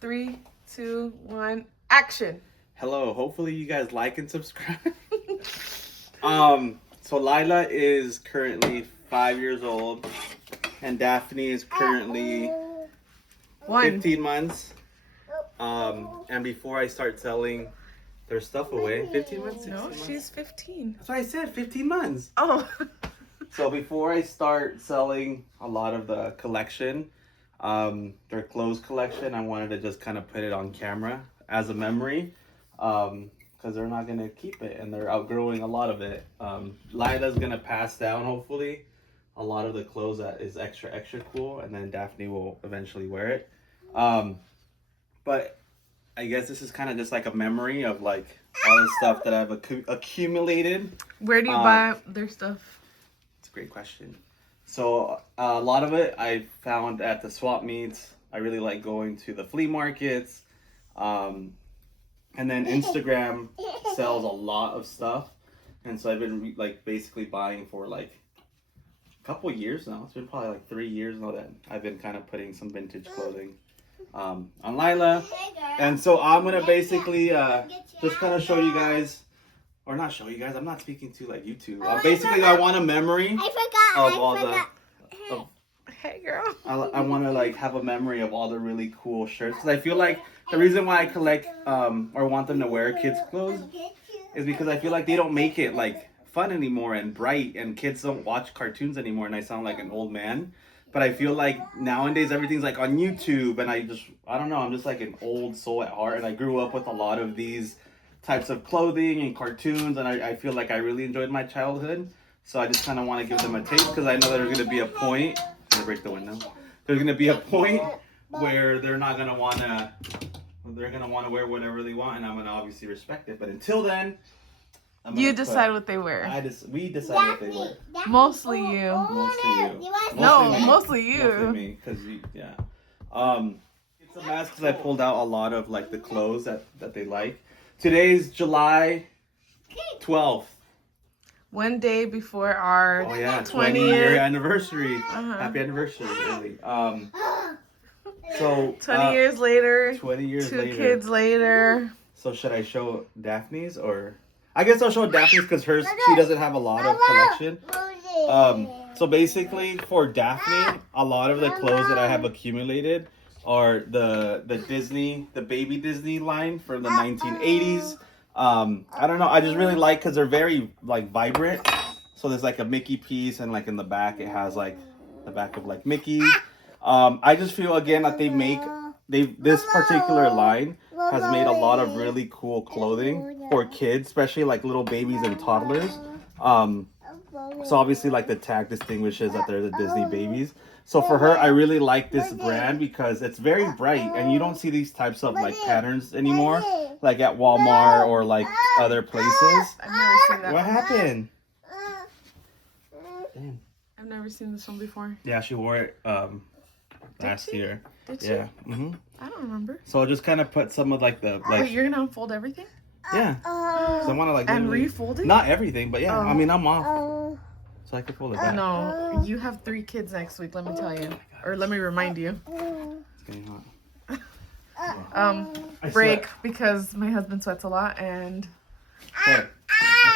3, 2, 1, action. Hello, hopefully you guys like and subscribe. So Lila is currently 5 years old, and Daphne is currently 15 months. And before I start selling their stuff away, 15 months? No, months? she's 15. That's what I said, 15 months. Oh. So before I start selling a lot of the collection, their clothes collection, I wanted to just kind of put it on camera as a memory, because they're not gonna keep it and they're outgrowing a lot of it. Lila's gonna pass down hopefully a lot of the clothes that is extra cool, and then Daphne will eventually wear it. But I guess this is kind of just like a memory of like all the stuff that I've accumulated. Where do you buy their stuff? It's a great question. So a lot of it I found at the swap meets. I really like going to the flea markets. And then Instagram sells a lot of stuff. And so I've been like basically buying for like a couple years now. It's been probably like 3 years now that I've been kind of putting some vintage clothing on Lila. And so I'm going to basically just kind of show you guys, or not show you guys, I'm not speaking to like YouTube. Basically I want a memory of all the... Hey girl. I want to like have a memory of all the really cool shirts, because I feel like the reason why I collect or want them to wear kids clothes is because I feel like they don't make it like fun anymore and bright, and kids don't watch cartoons anymore, and I sound like an old man, but I feel like nowadays everything's like on YouTube, and I don't know, I'm just like an old soul at heart, and I grew up with a lot of these types of clothing and cartoons, and I feel like I really enjoyed my childhood. So I just kind of want to give them a taste, because I know there's going to be a point. I'm going to break the window. There's going to be a point where they're not going to want to, they're going to want to wear whatever they want, and I'm going to obviously respect it. But until then, You decide what they wear. we decide what they wear. Mostly you. Mostly you. No, me. mostly you. Mostly me, because yeah. It's a mess because I pulled out a lot of like the clothes that they like. Today's July 12th. One day before our 20-year anniversary. Happy anniversary, really. So 20 years later. 20 years two later. kids later. So should I show Daphne's, or I guess I'll show Daphne's because she doesn't have a lot of collection. So basically for Daphne, a lot of the clothes that I have accumulated are the baby Disney line from the 1980s. I don't know, I just really like, because they're very like vibrant. So there's like a Mickey piece, and like in the back it has like the back of like Mickey. I just feel again that this particular line has made a lot of really cool clothing for kids, especially like little babies and toddlers. So obviously like the tag distinguishes that they're the Disney babies. So for her, I really like this brand because it's very bright, and you don't see these types of like patterns anymore, like at Walmart or like other places. I've never seen that. What happened? Damn. I've never seen this one before. Yeah, she wore it last year. Did she? Yeah. Mm-hmm. I don't remember. So I'll just kind of put some of like the like. Wait, you're gonna unfold everything? Yeah. So I want to like. And refold it? Not everything, but yeah. I mean, I'm off. So I could fold it back. No, you have 3 kids next week. Let me tell you, or let me remind you. It's getting hot. Break because my husband sweats a lot, and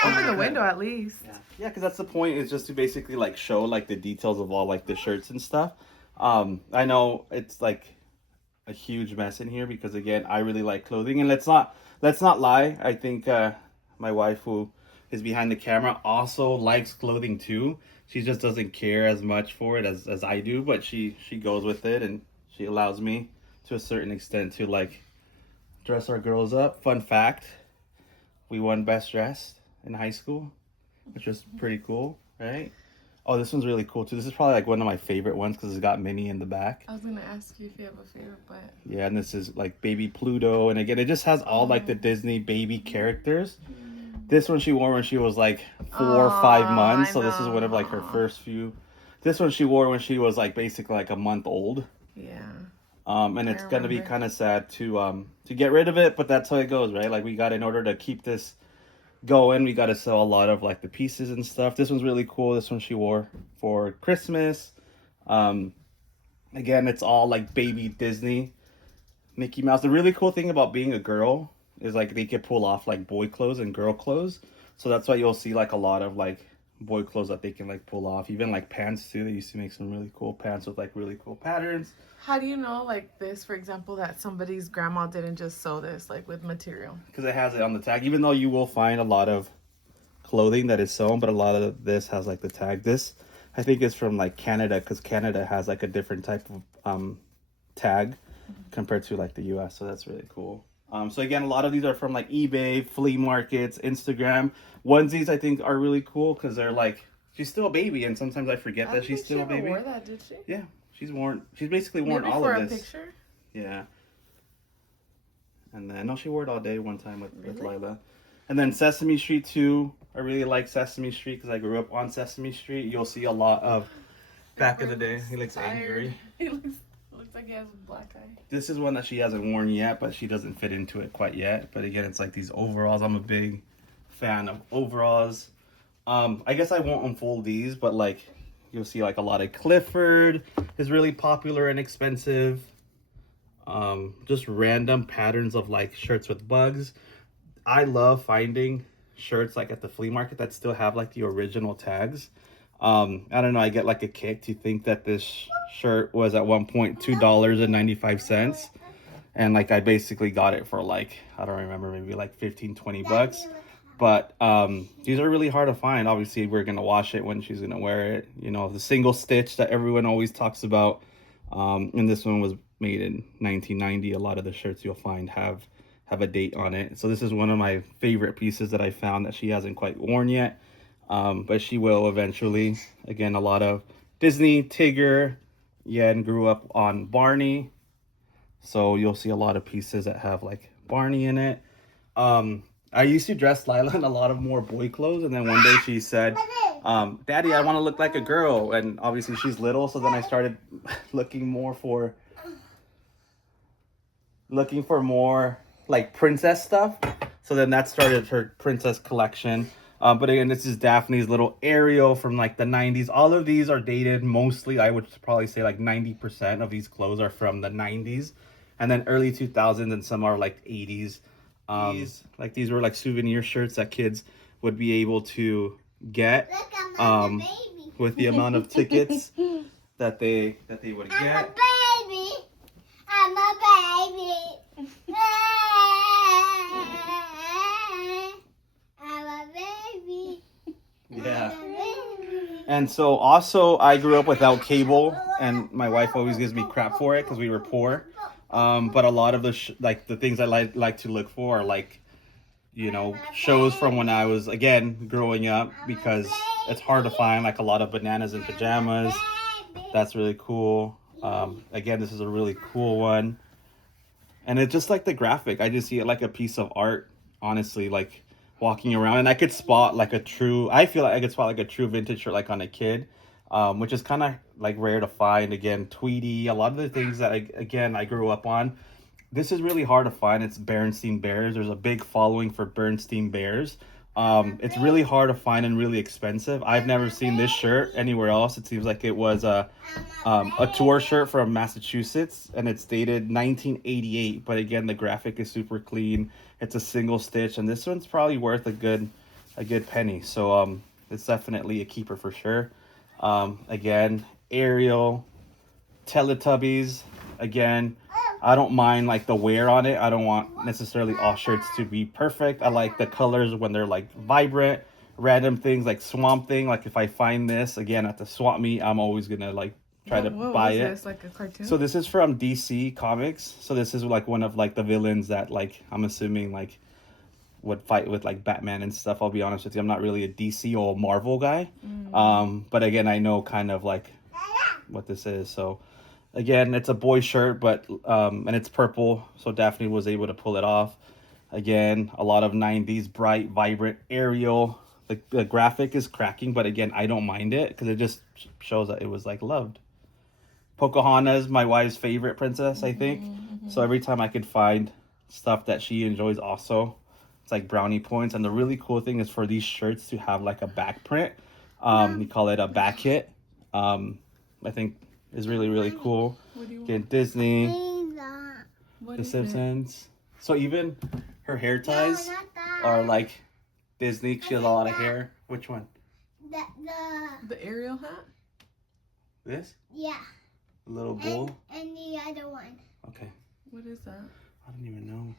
open the window at least. Yeah, because that's the point. Is just to basically like show like the details of all like the shirts and stuff. I know it's like a huge mess in here because again, I really like clothing, and let's not lie. I think my wife, who is behind the camera, also likes clothing too. She just doesn't care as much for it as I do, but she goes with it, and she allows me to a certain extent to like dress our girls up. Fun fact, we won best dressed in high school, which was pretty cool, right? Oh, this one's really cool too. This is probably like one of my favorite ones because it's got Minnie in the back. I was gonna ask you if you have a favorite, but yeah, and this is like baby Pluto, and again, it just has all like the Disney baby characters. This one she wore when she was like 4 or 5 months, so this is one of like her first few. This one she wore when she was like basically like a month old. Yeah. And it's gonna be kind of sad to get rid of it, but that's how it goes, right? Like we got, in order to keep this going, we got to sell a lot of like the pieces and stuff. This one's really cool. This one she wore for Christmas. Again, it's all like baby Disney Mickey Mouse. The really cool thing about being a girl is like they could pull off like boy clothes and girl clothes. So that's why you'll see like a lot of like boy clothes that they can like pull off. Even like pants too. They used to make some really cool pants with like really cool patterns. How do you know, like this, for example, that somebody's grandma didn't just sew this, like with material? Because it has it on the tag. Even though you will find a lot of clothing that is sewn, but a lot of this has like the tag. This, I think, is from like Canada, because Canada has like a different type of tag compared to like the US. So that's really cool. So again, a lot of these are from like eBay, flea markets, Instagram. Onesies, I think, are really cool because they're like, she's still a baby, and sometimes I forget that she's still a baby. She never wore that, did she? Yeah. She's basically worn Maybe all for of this. A picture? Yeah. And then, no, she wore it all day one time with Really? Lila. And then Sesame Street too. I really like Sesame Street because I grew up on Sesame Street. You'll see a lot of, back in the day, he looks angry. He looks like he has a black eye. This is one that she hasn't worn yet, but she doesn't fit into it quite yet. But again, it's like these overalls. I'm a big fan of overalls. I guess I won't unfold these, but like, you'll see like a lot of Clifford is really popular and expensive. Just random patterns of like shirts with bugs. I love finding shirts like at the flea market that still have like the original tags. I don't know, I get like a kick to think that this shirt was at one point $2.95. And like I basically got it for like, I don't remember, maybe like 15-20 bucks. But these are really hard to find. Obviously, we're going to wash it when she's going to wear it. You know, the single stitch that everyone always talks about. And this one was made in 1990. A lot of the shirts you'll find have a date on it. So this is one of my favorite pieces that I found that she hasn't quite worn yet. But she will eventually. Again, a lot of Disney, Tigger. Yen grew up on Barney. So you'll see a lot of pieces that have like Barney in it. I used to dress Lila in a lot of more boy clothes, and then one day she said, Daddy, I want to look like a girl. And obviously she's little, so then I started looking for more like princess stuff. So then that started her princess collection. But again, this is Daphne's little Ariel from like the 90s. All of these are dated. Mostly, I would probably say like 90% of these clothes are from the 90s. And then early 2000s, and some are like 80s. These were like souvenir shirts that kids would be able to get with the amount of tickets that they would get. I'm a baby. I'm a baby. Yeah. And so also I grew up without cable, and my wife always gives me crap for it because we were poor. But a lot of the the things I like to look for are like, you know, shows from when I was, again, growing up, because it's hard to find like a lot of bananas in pajamas. That's really cool. Again, this is a really cool one. And it's just like the graphic. I just see it like a piece of art, honestly, like walking around. And I could spot like I feel like I could spot like a true vintage shirt like on a kid. Which is kind of like rare to find. Again, Tweety, a lot of the things that I grew up on. This is really hard to find. It's Berenstain Bears. There's a big following for Berenstain Bears. It's really hard to find and really expensive. I've never seen this shirt anywhere else. It seems like it was a tour shirt from Massachusetts, and it's dated 1988. But again, the graphic is super clean. It's a single stitch, and this one's probably worth a good penny. So it's definitely a keeper for sure. Again, Ariel, Teletubbies. Again, I don't mind like the wear on it. I don't want necessarily all shirts to be perfect. I like the colors when they're like vibrant. Random things like Swamp Thing. Like if I find this again at the swap meet, I'm always gonna like try to buy it. This like a cartoon? So this is from DC Comics. So this is like one of like the villains that like I'm assuming like would fight with like Batman and stuff. I'll be honest with you, I'm not really a DC or Marvel guy. But again, I know kind of like what this is. So again, it's a boy shirt, but and it's purple, so Daphne was able to pull it off. Again, a lot of 90s bright, vibrant Ariel. The graphic is cracking, but again, I don't mind it because it just shows that it was like loved. Pocahontas, my wife's favorite princess, I think. So every time I could find stuff that she enjoys also, it's like brownie points. And the really cool thing is for these shirts to have like a back print. We call it a back hit. I think is really, really cool. Again, Disney. What The is it? Simpsons. So even her hair ties No, not that. are like Disney. She has a lot of hair. Which one? The The Ariel hat? This? yeah. The little bull? And the other one. Okay. What is that? I don't even know.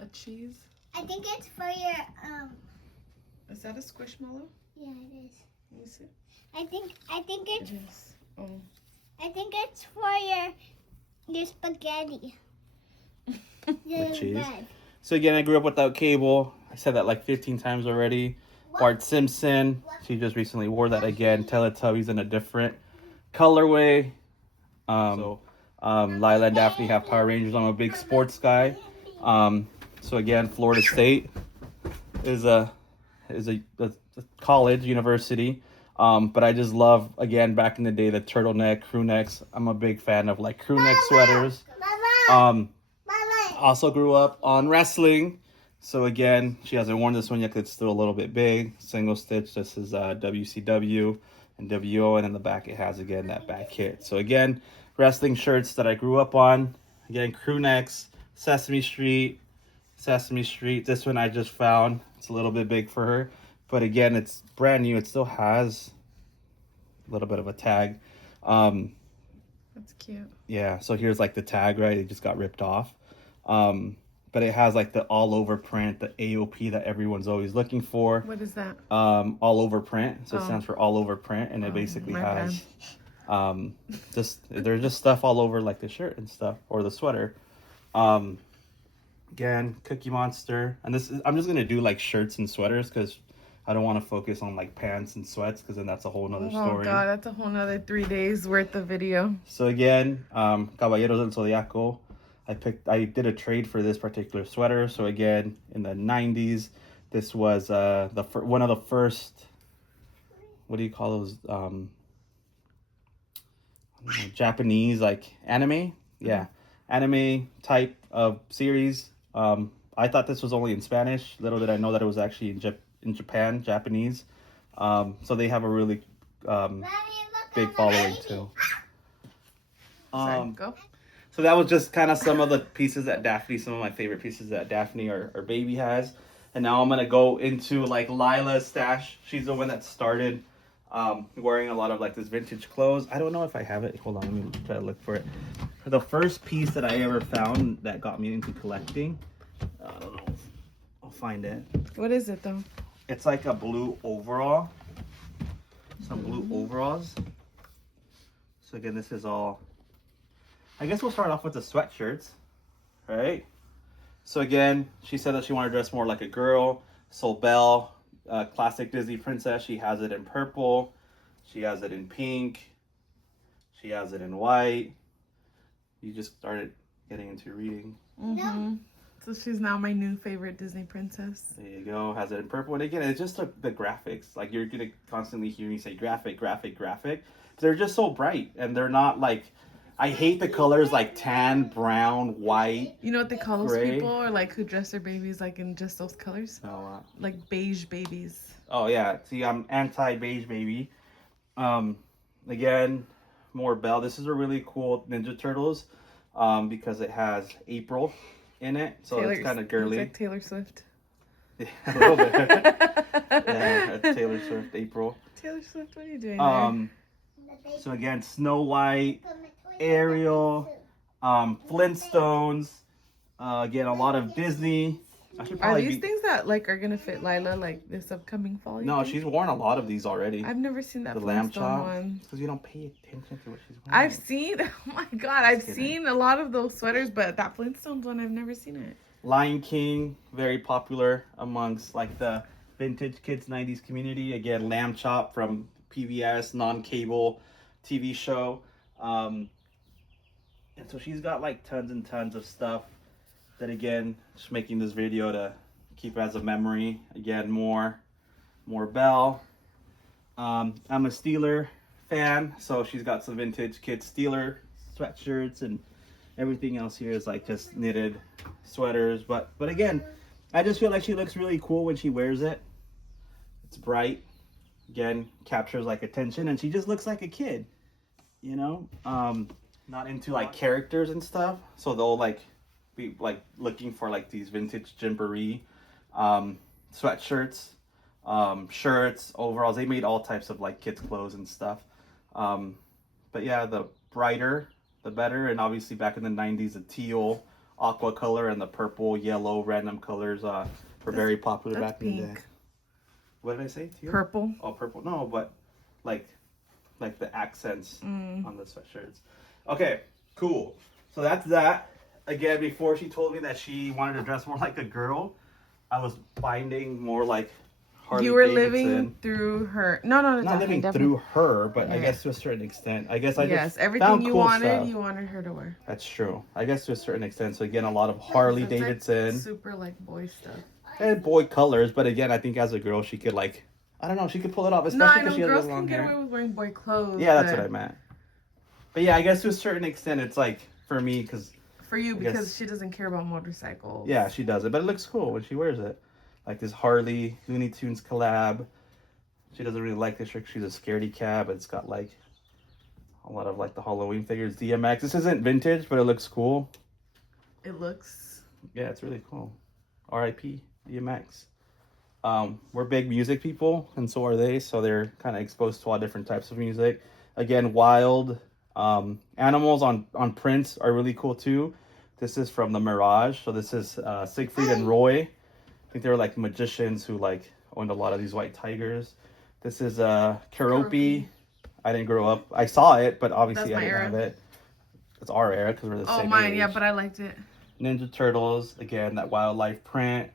A cheese? I think it's for your Is that a squishmallow? Yeah, it is. Let me see. I think it's It is. Oh. I think it's for your spaghetti. The cheese? bread. So again, I grew up without cable. I said that like 15 times already. Bart Simpson. She just recently wore that again. Teletubbies in a different colorway. Lila and Daphne have Power Rangers. I'm a big sports guy. So again, Florida State is a college, university. But I just love, again, back in the day, the turtleneck, crew necks. I'm a big fan of like crew neck sweaters. Mama. Also grew up on wrestling. So again, she hasn't worn this one yet 'cause it's still a little bit big. Single stitch. This is WCW and WO. And in the back it has, again, that back hit. So again, wrestling shirts that I grew up on. Again, crew necks, Sesame Street. This one I just found. It's a little bit big for her. But again, it's brand new. It still has a little bit of a tag. That's cute. Yeah, so here's like the tag, right? It just got ripped off. But it has like the all over print, the AOP that everyone's always looking for. What is that? All over print. So it Oh. stands for all over print, and it Oh, basically my has there's just stuff all over like the shirt and stuff or the sweater. Again, Cookie Monster, and I'm just gonna do like shirts and sweaters because I don't want to focus on like pants and sweats because then that's a whole nother Oh story. god, that's a whole nother 3 days worth of video. So again, Caballeros del Zodiaco. I did a trade for this particular sweater. So again, in the 90s, this was one of the first. What do you call those? I don't know, Japanese like anime. Yeah, anime type of series. I thought this was only in Spanish. Little did I know that it was actually in Japan, Japanese. So they have a really big following too. Sorry, go. So that was just kind of some of the pieces that Daphne, some of my favorite pieces that Daphne or baby has. And now I'm going to go into like Lila's stash. She's the one that started wearing a lot of like this vintage clothes. I don't know if I have it. Hold on, let me try to look for it. The first piece that I ever found that got me into collecting, I don't know. I'll find it. What is it though? It's like a blue overall. Some blue overalls. So again, this is all. I guess we'll start off with the sweatshirts, right? So again, she said that she wanted to dress more like a girl. So Belle, classic Disney princess. She has it in purple. She has it in pink. She has it in white. You just started getting into reading. Mm-hmm. So she's now my new favorite Disney princess. There you go. Has it in purple. And again, it's just the graphics. Like you're going to constantly hear me say graphic. They're just so bright. And they're not like, I hate the colors like tan, brown, white. You know what they call those Gray. people, or like who dress their babies like in just those colors? No, Like beige babies. oh yeah. See, I'm anti-beige baby. Again, more Belle. This is a really cool Ninja Turtles because it has April in it. So it's kind of girly. It's like Taylor Swift. Yeah, a little bit. Yeah, that's Taylor Swift, April. Taylor Swift, what are you doing there? So again, Snow White, Ariel, Flintstones, again, a lot of Disney. I should Are probably these things that like are gonna fit Lila like this upcoming fall? you No, think? she's worn a lot of these already. I've never seen that The lamb Flintstone chop. one. Because you don't pay attention to what she's wearing. I've seen, oh my god, I've kidding. seen a lot of those sweaters, but that Flintstones one, I've never seen it. Lion King, very popular amongst like the vintage kids 90s community. Again, lamb chop from PBS, non-cable TV show. And so she's got like tons and tons of stuff that, again, just making this video to keep as a memory. Again, more Belle. I'm a Steeler fan, so she's got some vintage kids Steeler sweatshirts, and everything else here is like just knitted sweaters. But again, I just feel like she looks really cool when she wears it. It's bright, again, captures like attention, and she just looks like a kid, you know. not into like characters and stuff, so they'll like be like looking for like these vintage Gymboree sweatshirts, shirts, overalls. They made all types of like kids clothes and stuff. But yeah, the brighter the better, and obviously back in the 90s the teal, aqua color, and the purple, yellow, random colors were very popular That's back in the pink. day. What did I say? Teal? Purple. Oh, purple. No, but like the accents on the sweatshirts. Okay, cool. So that's that. Again, before she told me that she wanted to dress more like a girl, I was finding more like Harley You were Davidson. living through her. No, Not definitely, living definitely. through her, but I Yeah. guess to a certain extent. I guess I Yes, just everything found you cool wanted, stuff. you wanted her to wear. That's true. I guess to a certain extent. So again, a lot of Harley It's like Davidson super like boy stuff. and boy colors. But again, I think as a girl, she could like, I don't know, she could pull it off, No, especially I because know she has girls the can long get hair. away with wearing boy clothes. Yeah, that's but what I meant. But yeah, I guess to a certain extent, it's like for me because For you, I because guess- she doesn't care about motorcycles. yeah, she does it, but it looks cool when she wears it. Like this Harley Looney Tunes collab. She doesn't really like this shirt. She's a scaredy cat, but it's got like a lot of like the Halloween figures. DMX. This isn't vintage, but it looks cool. It looks. Yeah, it's really cool. R.I.P. DMX. We're big music people, and so are they. So they're kind of exposed to all different types of music. Again, wild animals on prints are really cool too. This is from the Mirage. So this is Siegfried and Roy. I think they were like magicians who like owned a lot of these white tigers. This is Karopi. Karopi. I didn't grow up. I saw it, but obviously That's I my didn't era. have it. It's our era because we're the Oh, same mine, age. yeah, but I liked it. Ninja Turtles, again, that wildlife print.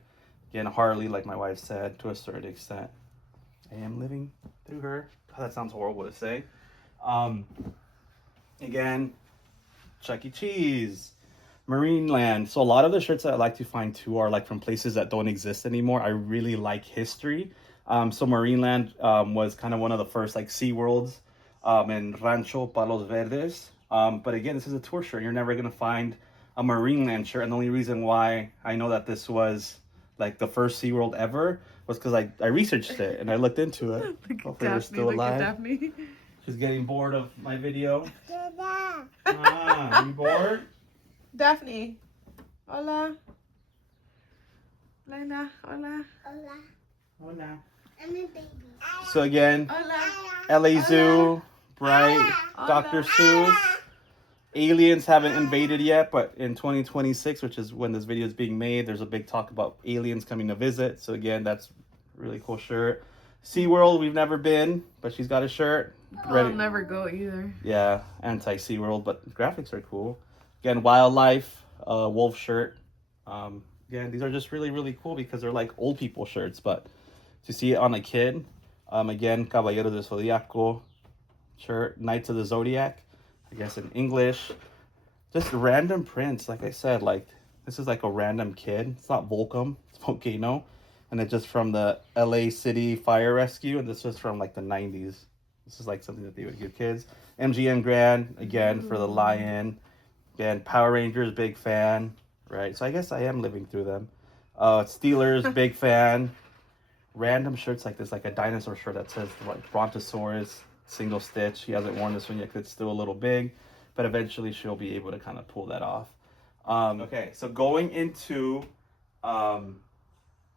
Again, Harley, like my wife said, to a certain extent. I am living through her. Oh, that sounds horrible to say. Again, Chuck E. Cheese, Marineland. So a lot of the shirts that I like to find too are like from places that don't exist anymore. I really like history. So Marineland was kind of one of the first like SeaWorlds in Rancho Palos Verdes. But again, this is a tour shirt. You're never going to find a Marineland shirt. And the only reason why I know that this was like the first SeaWorld ever was because I researched it and I looked into it. Look at Hopefully we're Daphne, still look at alive. Daphne. She's getting bored of my video. Dada. Ah, you bored? Daphne. Hola. Lena, hola. Hola. Oh, no. I'm a baby. So again, Hola. LA Zoo, Bright, Hola. Dr. Seuss. Aliens haven't invaded yet, but in 2026, which is when this video is being made, there's a big talk about aliens coming to visit. So again, that's a really cool shirt. SeaWorld, we've never been, but she's got a shirt. I'll never go either. Yeah, anti-SeaWorld, but the graphics are cool. Again, wildlife, wolf shirt. Again, these are just really, really cool because they're like old people shirts, but to see it on a kid, again, Caballero del Zodiaco shirt, Knights of the Zodiac, I guess in English. Just random prints, like I said, like this is like a random kid. It's not Volcom, it's Volcano. And it's just from the LA City Fire Rescue, and this was from like the 90s. This is like something that they would give kids. MGM Grand, again, for the lion. Again, Power Rangers, big fan, right? So I guess I am living through them. Steelers, big fan. Random shirts like this, like a dinosaur shirt that says like Brontosaurus, single stitch. She hasn't worn this one yet because it's still a little big, but eventually she'll be able to kind of pull that off. Okay, so going into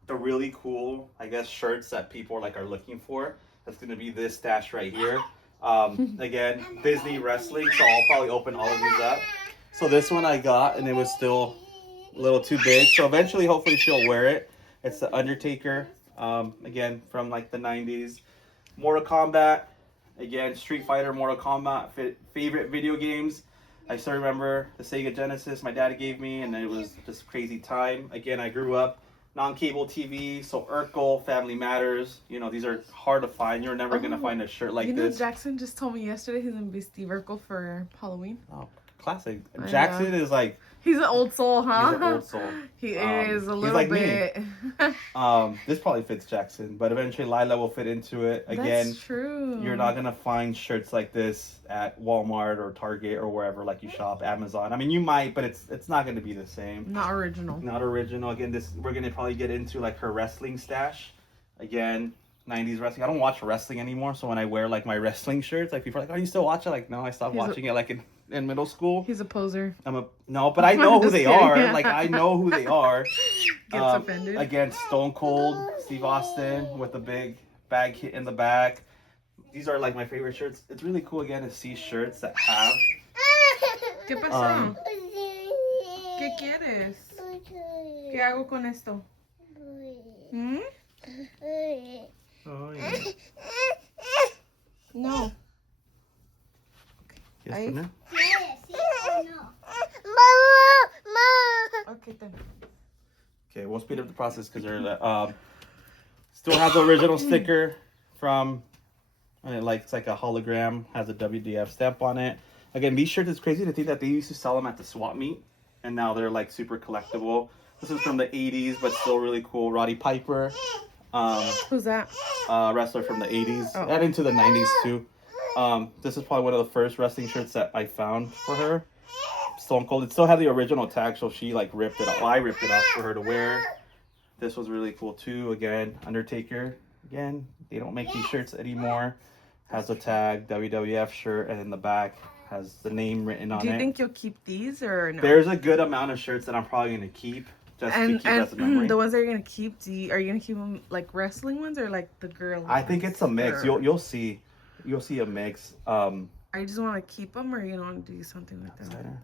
the really cool, I guess, shirts that people are looking for. That's gonna be this stash right here. Again, Disney wrestling, so I'll probably open all of these up. So this one I got, and it was still a little too big. So eventually, hopefully, she'll wear it. It's the Undertaker, again from like the 90s. Mortal Kombat, again, Street Fighter, Mortal Kombat, favorite video games. I still remember the Sega Genesis my dad gave me, and it was just crazy time. Again, I grew up non-cable TV, so Urkel, Family Matters, you know, these are hard to find. You're never gonna find a shirt like you know, this. Jackson just told me yesterday he's gonna be Steve Urkel for Halloween. Oh, classic. I Jackson is like, He's an old soul, huh? he's an old soul. He Um, is a he's little like me. bit. This probably fits Jackson, but eventually Lila will fit into it. Again, That's true. you're not gonna find shirts like this at Walmart or Target or wherever like you shop, Amazon. I mean, you might, but it's not gonna be the same. Not original. Not original. Again, this we're gonna probably get into like her wrestling stash. Again, 90s wrestling. I don't watch wrestling anymore, so when I wear like my wrestling shirts, like people are like, "Oh, you still watch it?" Like, no, I stopped He's a- watching it like in in middle school. He's a poser. No, but I know who Just they kidding. are. Like, I know who they are. Gets offended. Against Stone Cold Steve Austin with a big bag hit in the back. These are like my favorite shirts. It's really cool again to see shirts that have. ¿Qué pasó? ¿Qué quieres? ¿Qué hago con esto? ¿Mm? Oh, yeah. No. Yes, Ahí. Tuna? Okay, then. Okay, we'll speed up the process because they're still has the original sticker from, and it's like a hologram, has a WDF stamp on it. Again, these shirts, it's crazy to think that they used to sell them at the swap meet, and now they're like super collectible. This is from the 80s, but still really cool. Roddy Piper, Who's that? wrestler from the 80s, Oh. and into the 90s too. This is probably one of the first wrestling shirts that I found for her. Stone Cold. It still had the original tag, so she like ripped it off. Well, I ripped it off for her to wear. This was really cool too. Again, Undertaker. Again, they don't make these shirts anymore. Has a tag, WWF shirt, and in the back has the name written on it. Do you think you'll keep these or no? There's a good amount of shirts that I'm probably gonna keep just to keep as a memory. The ones that you're gonna keep, are you gonna keep them like wrestling ones or like the girl ones? I think it's a mix. Or- You'll see a mix. Are you just want to keep them or you want to do something with them?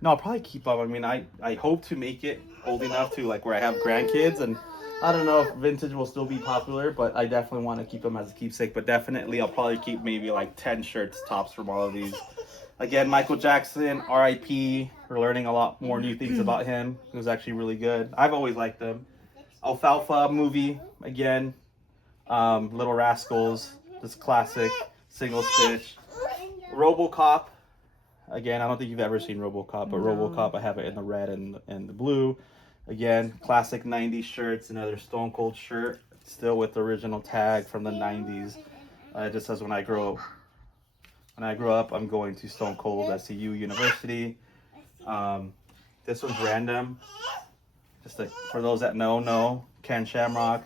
No, I'll probably keep them. I mean, I hope to make it old enough to like where I have grandkids, and I don't know if vintage will still be popular, but I definitely want to keep them as a keepsake. But definitely, I'll probably keep maybe like 10 shirts tops from all of these. Again, Michael Jackson, R.I.P. We're learning a lot more new things about him. He was actually really good. I've always liked him. Alfalfa movie again. Little Rascals, this classic single stitch. RoboCop. Again, I don't think you've ever seen RoboCop, but No. RoboCop, I have it in the red and the blue. Again, classic 90s shirts, another Stone Cold shirt, still with the original tag from the 90s. It just says when I grow up, I'm going to Stone Cold SCU University. This one's random. For those that know, Ken Shamrock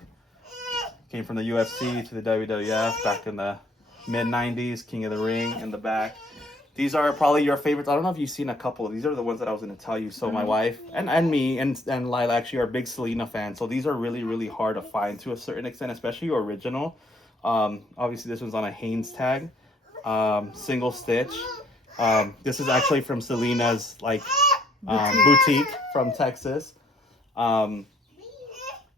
came from the UFC to the WWF back in the mid 90s, King of the Ring in the back. These are probably your favorites. I don't know if you've seen a couple of these. Are the ones that I was going to tell you. So my wife and me and Lila actually are big Selena fans. So these are really, really hard to find to a certain extent, especially your original. Obviously, this one's on a Hanes tag, single stitch. This is actually from Selena's boutique from Texas.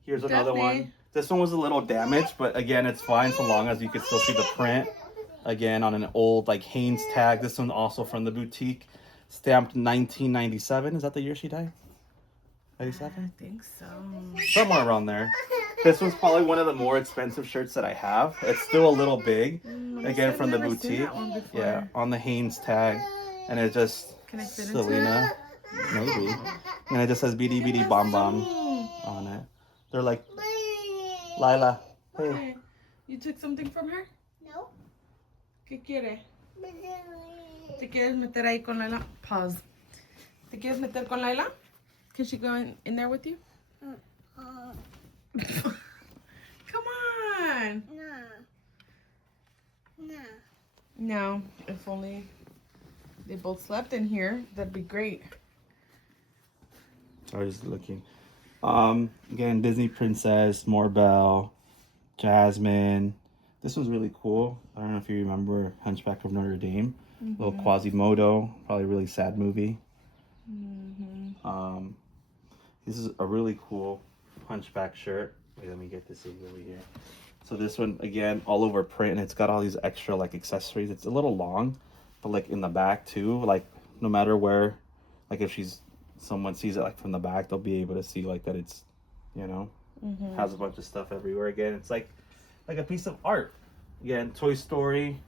Here's another one. This one was a little damaged, but again, it's fine so long as you can still see the print. Again, on an old Hanes tag. This one also from the boutique, stamped 1997. Is that the year she died? 97? I think so. Somewhere around there. This was probably one of the more expensive shirts that I have. It's still a little big. Again, from the I've never seen boutique. that one before. Yeah, on the Hanes tag. And it just, Can I fit Selena, maybe. And it just says BD BD Bomb Bomb on it. They're like, Lila, hey. You took something from her? No. ¿Qué quiere? ¿Te quieres meter ahí con Laila? Pause. ¿Te quieres meter con Laila? Can she go in there with you? Come on. No. No, if only they both slept in here, that'd be great. Sorry, just looking. Again, Disney Princess, Morbelle, Jasmine. This one's really cool. I don't know if you remember Hunchback of Notre Dame. Little Quasimodo, probably a really sad movie. This is a really cool Hunchback shirt. Wait, let me get this over here. So this one, again, all over print, and it's got all these extra accessories. It's a little long, but in the back too, no matter where, if someone sees it from the back, they'll be able to see that it's, has a bunch of stuff everywhere. Again, it's like a piece of art. Again, Toy Story.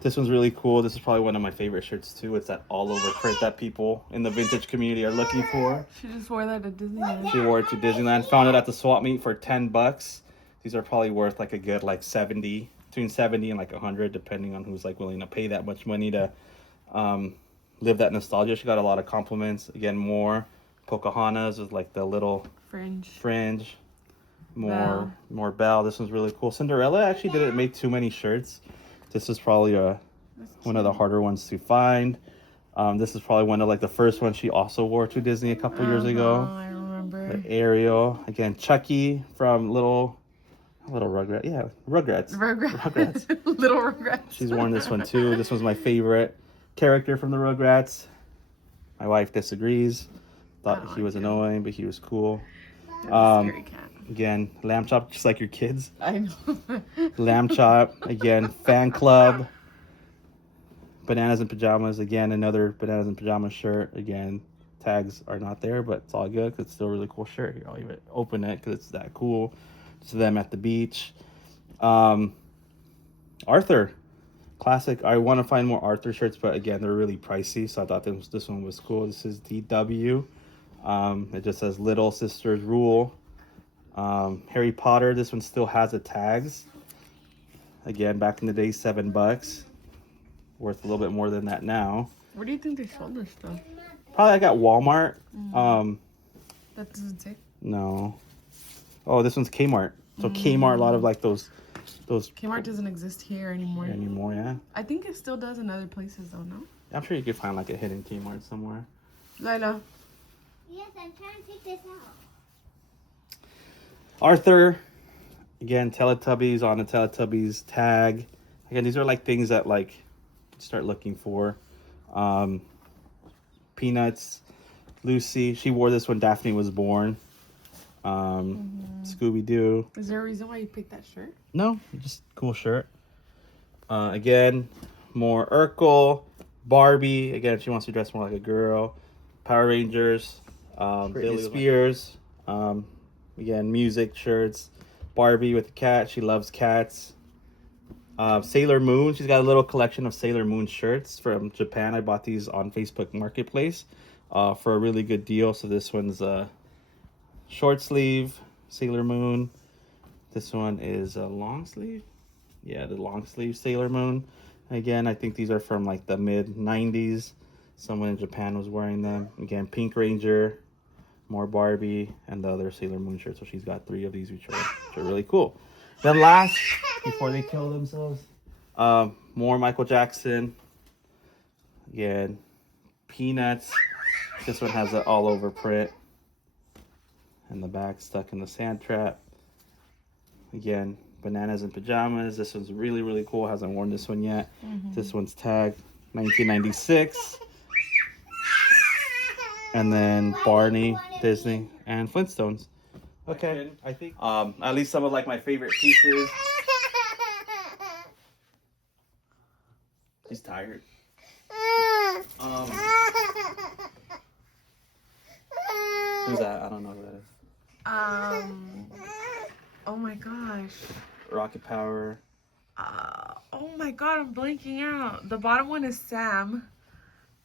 This one's really cool. This is probably one of my favorite shirts too. It's that all over print that people in the vintage community are looking for. She just wore that at Disneyland. She wore it to Disneyland. Found it at the swap meet for $10. These are probably worth a good 70, between 70 and 100, depending on who's willing to pay that much money to live that nostalgia. She got a lot of compliments. Again, more Pocahontas with the little fringe. More Belle. This one's really cool. Cinderella actually didn't make too many shirts. This is probably One of the harder ones to find. This is probably one of like the first ones she also wore to Disney a couple years ago. I remember. The Ariel. Again, Chucky from Little Rugrats. Yeah, Rugrats. Rugrats. Little Rugrats. She's worn this one too. This was my favorite character from the Rugrats. My wife disagrees. Thought he was annoying, but he was cool. Scary cat. Again, Lamb Chop, just like your kids. I know. Lamb Chop. Again, Fan Club. Bananas and Pajamas. Again, another Bananas and Pajamas shirt. Again, tags are not there, but it's all good because it's still a really cool shirt. Here, I'll even open it because it's that cool. It's them at the beach. Arthur. Classic. I want to find more Arthur shirts, but again, they're really pricey, so I thought this one was cool. This is DW. It just says Little Sisters Rule. Harry Potter. This one still has the tags. Again, back in the day, $7. Worth a little bit more than that now. Where do you think they sold this stuff? Probably I got Walmart. That doesn't say. No. Oh, this one's Kmart. So Kmart, a lot of like those Kmart doesn't exist here anymore. Yeah. I think it still does in other places though, no? I'm sure you could find like a hidden Kmart somewhere. Lila. Yes, I'm trying to take this out. Arthur. Again, Teletubbies on the Teletubbies tag. Again, these are like things that like start looking for. Peanuts. Lucy. She wore this when Daphne was born. Scooby-Doo. Is there a reason why you picked that shirt? No, just cool shirt. Again, more Urkel, Barbie. Again, she wants to dress more like a girl. Power Rangers, Britney Spears. Again, music shirts. Barbie with a cat. She loves cats. Sailor Moon. She's got a little collection of Sailor Moon shirts from Japan. I bought these on Facebook Marketplace for a really good deal. So this one's short sleeve Sailor Moon. This one is a long sleeve. Yeah, the long sleeve Sailor Moon. Again, I think these are from like the mid 90s. Someone in Japan was wearing them. Again, Pink Ranger, more Barbie, and the other Sailor Moon shirt. So she's got 3 of these, which are really cool. Then last, before they kill themselves, more Michael Jackson. Again, Peanuts. This one has an all over print. And the back stuck in the sand trap. Again, Bananas and Pajamas. This one's really, really cool. Hasn't worn this one yet. This one's tagged 1996. And then Barney, Disney, and Flintstones. Okay, I think at least some of like my favorite pieces. He's tired. Who's that? I don't know who that is. Oh my gosh. Rocket Power. Oh my god, I'm blanking out. The bottom one is Sam.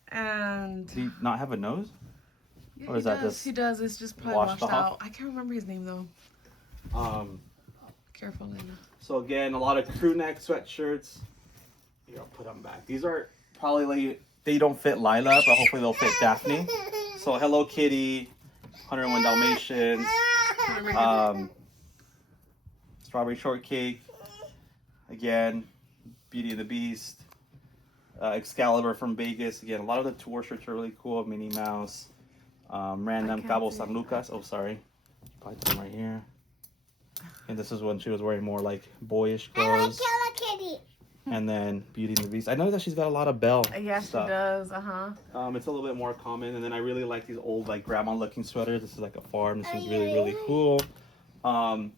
And Does he not have a nose? yeah, Or is that just he does. It's just probably washed washed off? out. I can't remember his name though. Careful, Lena. So again, a lot of crew neck sweatshirts. Here, I'll put them back. These are probably, they don't fit Lila, but hopefully they'll fit Daphne. So Hello Kitty, 101 Dalmatians, Strawberry Shortcake, again, Beauty and the Beast, Excalibur from Vegas. Again, a lot of the tour shirts are really cool. Minnie Mouse, random Cabo San Lucas. Oh, sorry. Probably put them right here. And this is when she was wearing more like boyish clothes. Hello Kitty. And then Beauty and the Beast. I know that she's got a lot of Belle Yeah, stuff. she does. It's a little bit more common. And then I really like these old like grandma looking sweaters. This is like a farm. This is really, really cool. I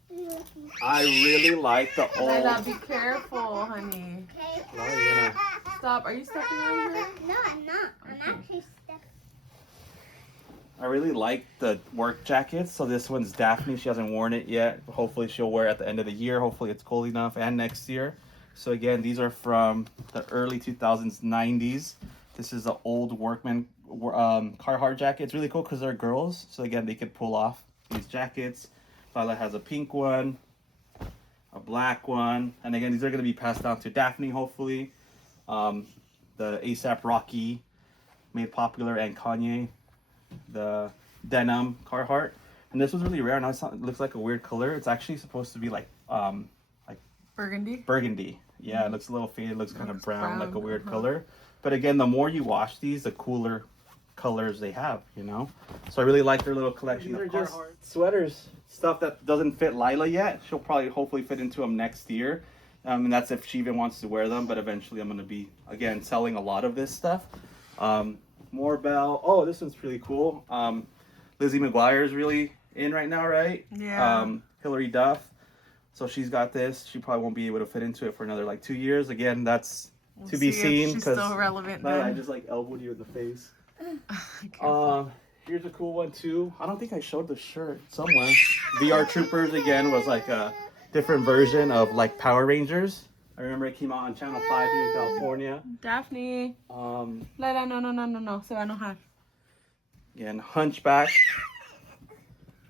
really like the old. Lila, be careful, honey. Okay. Stop. Are you stepping on her? No, I'm not. I'm actually stuck. I really like the work jackets. So this one's Daphne. She hasn't worn it yet. Hopefully she'll wear it at the end of the year. Hopefully it's cold enough, and next year. So again, these are from the early 2000s, 90s. This is the old workman Carhartt jacket. It's really cool because they're girls. So again, they could pull off these jackets. Lila has a pink one, a black one. And again, these are going to be passed down to Daphne, hopefully. The A$AP Rocky made popular, and Kanye. The denim Carhartt. And this was really rare. Now it looks like a weird color. It's actually supposed to be like Burgundy. Burgundy. Yeah, it looks a little faded. It looks kind of Looks brown, like a brown, weird color. But again, the more you wash these, the cooler colors they have, you know? So I really like their little collection. These are just sweaters. Stuff that doesn't fit Lila yet. She'll probably hopefully fit into them next year. And that's if she even wants to wear them. But eventually I'm going to be, again, selling a lot of this stuff. More Belle. Oh, this one's really cool. Lizzie McGuire is really in right now, right? Yeah. Hilary Duff. So she's got this. She probably won't be able to fit into it for another like 2 years. Again, that's We'll to be see if seen. she's Because still relevant I then. just like elbowed you in the face. Careful. Here's a cool one too. I don't think I showed the shirt somewhere. VR Troopers again was like a different version of like Power Rangers. I remember it came out on Channel 5 here in California. Daphne. Laila, no. Se va a enojar. Again, Hunchback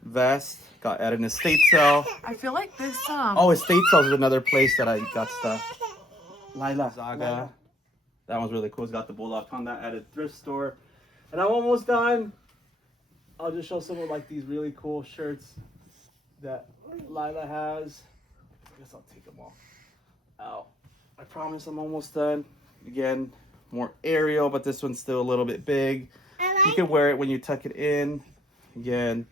vest got at an estate sale. I feel like this Oh, estate sales is another place that I got stuff. Lila Zaga. That one's really cool. It's got the bulldog on that at a thrift store. And I'm almost done. I'll just show some of like these really cool shirts that Lila has. I guess I'll take them all out. I promise I'm almost done. Again, more Ariel, but this one's still a little bit big. You can wear it when you tuck it in. Again,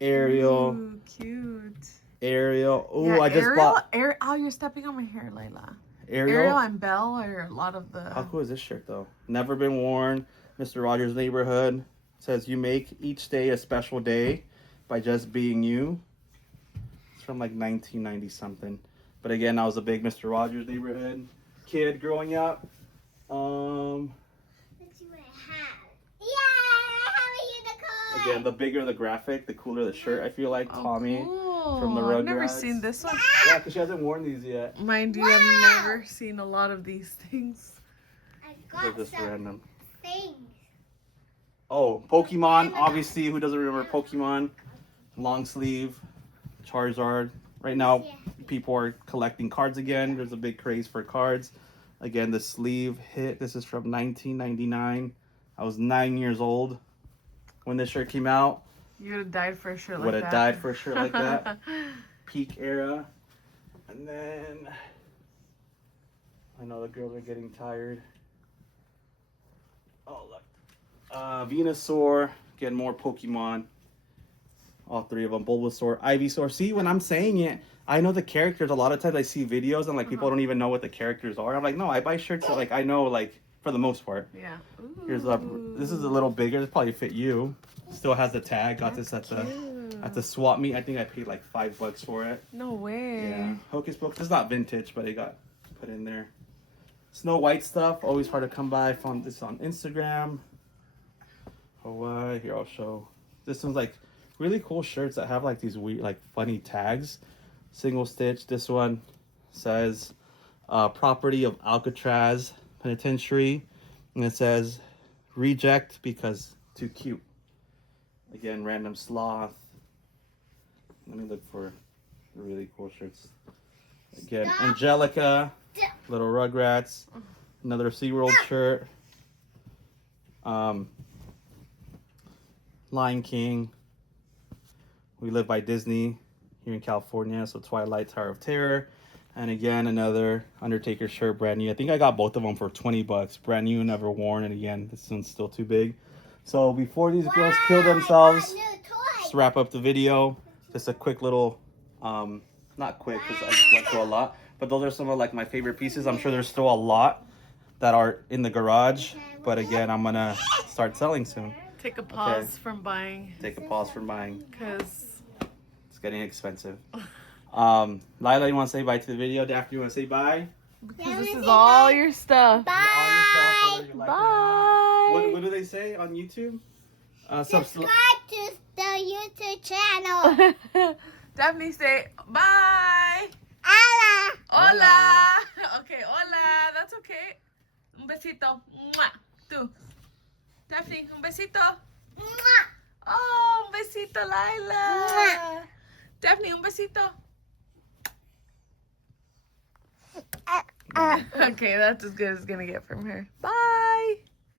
Ariel. Ooh, cute. Ariel. Oh, Yeah, I just bought Oh, you're stepping on my hair, Layla. Ariel. Ariel and Belle are a lot of the. How cool is this shirt though? Never been worn. Mr. Rogers' Neighborhood says you make each day a special day by just being you. It's from like 1990 something. But again, I was a big Mr. Rogers' Neighborhood kid growing up. Let's see what I have. Yeah, I have a unicorn. Again, the bigger the graphic, the cooler the shirt. I feel like Tommy. Cool. from the I've never Rugrats. seen this one. Yeah, because she hasn't worn these yet. Mind you, I've never seen a lot of these things. I They're got just some random. things. Oh, Pokemon. Obviously, who doesn't remember Pokemon? Long sleeve, Charizard. Right now, people are collecting cards again. There's a big craze for cards. Again, the sleeve hit. This is from 1999. I was 9 years old when this shirt came out. You would have died for a shirt like Would that. have died for a shirt like that. Peak era. And then I know the girls are getting tired. Oh, look. Venusaur. Getting more Pokemon. All three of them. Bulbasaur, Ivysaur. See, when I'm saying it, I know the characters. A lot of times I see videos and like people don't even know what the characters are. I'm like, no, I buy shirts that like I know like for the most part. Yeah. Ooh. Here's this is a little bigger. This probably fit you. Still has the tag. Got this at the swap meet. I think I paid like $5 for it. No way. Yeah. Hocus Pocus. It's not vintage, but it got put in there. Snow White stuff. Always hard to come by. Found this on Instagram. Hawaii. Here, I'll show. This one's like really cool shirts that have like these weird, like funny tags. Single stitch. This one says property of Alcatraz Penitentiary. And it says reject because too cute. Again, random sloth. Let me look for really cool shirts. Again, Angelica, little Rugrats, another SeaWorld shirt. Lion King. We live by Disney here in California, so Twilight, Tower of Terror. And again, another Undertaker shirt, brand new. I think I got both of them for $20. Brand new, never worn. And again, this one's still too big. So before these girls kill themselves, let's wrap up the video. Just a quick little, not quick because I went through a lot, but those are some of like my favorite pieces. I'm sure there's still a lot that are in the garage, but again, I'm gonna start selling soon. Take a pause from buying. Take a pause from buying. Because It's getting expensive. Lila, you want to say bye to the video? Daphne, you want to say bye? this is all your stuff. Bye. Bye. What do they say on YouTube? Subscribe to the YouTube channel. Daphne, say bye. Hola. Hola. Okay, hola. That's okay. Un besito. Mwah. Tú. Daphne, un besito. Oh, un besito, Lila. Daphne, un besito. Okay, that's as good as it's gonna get from her. Bye.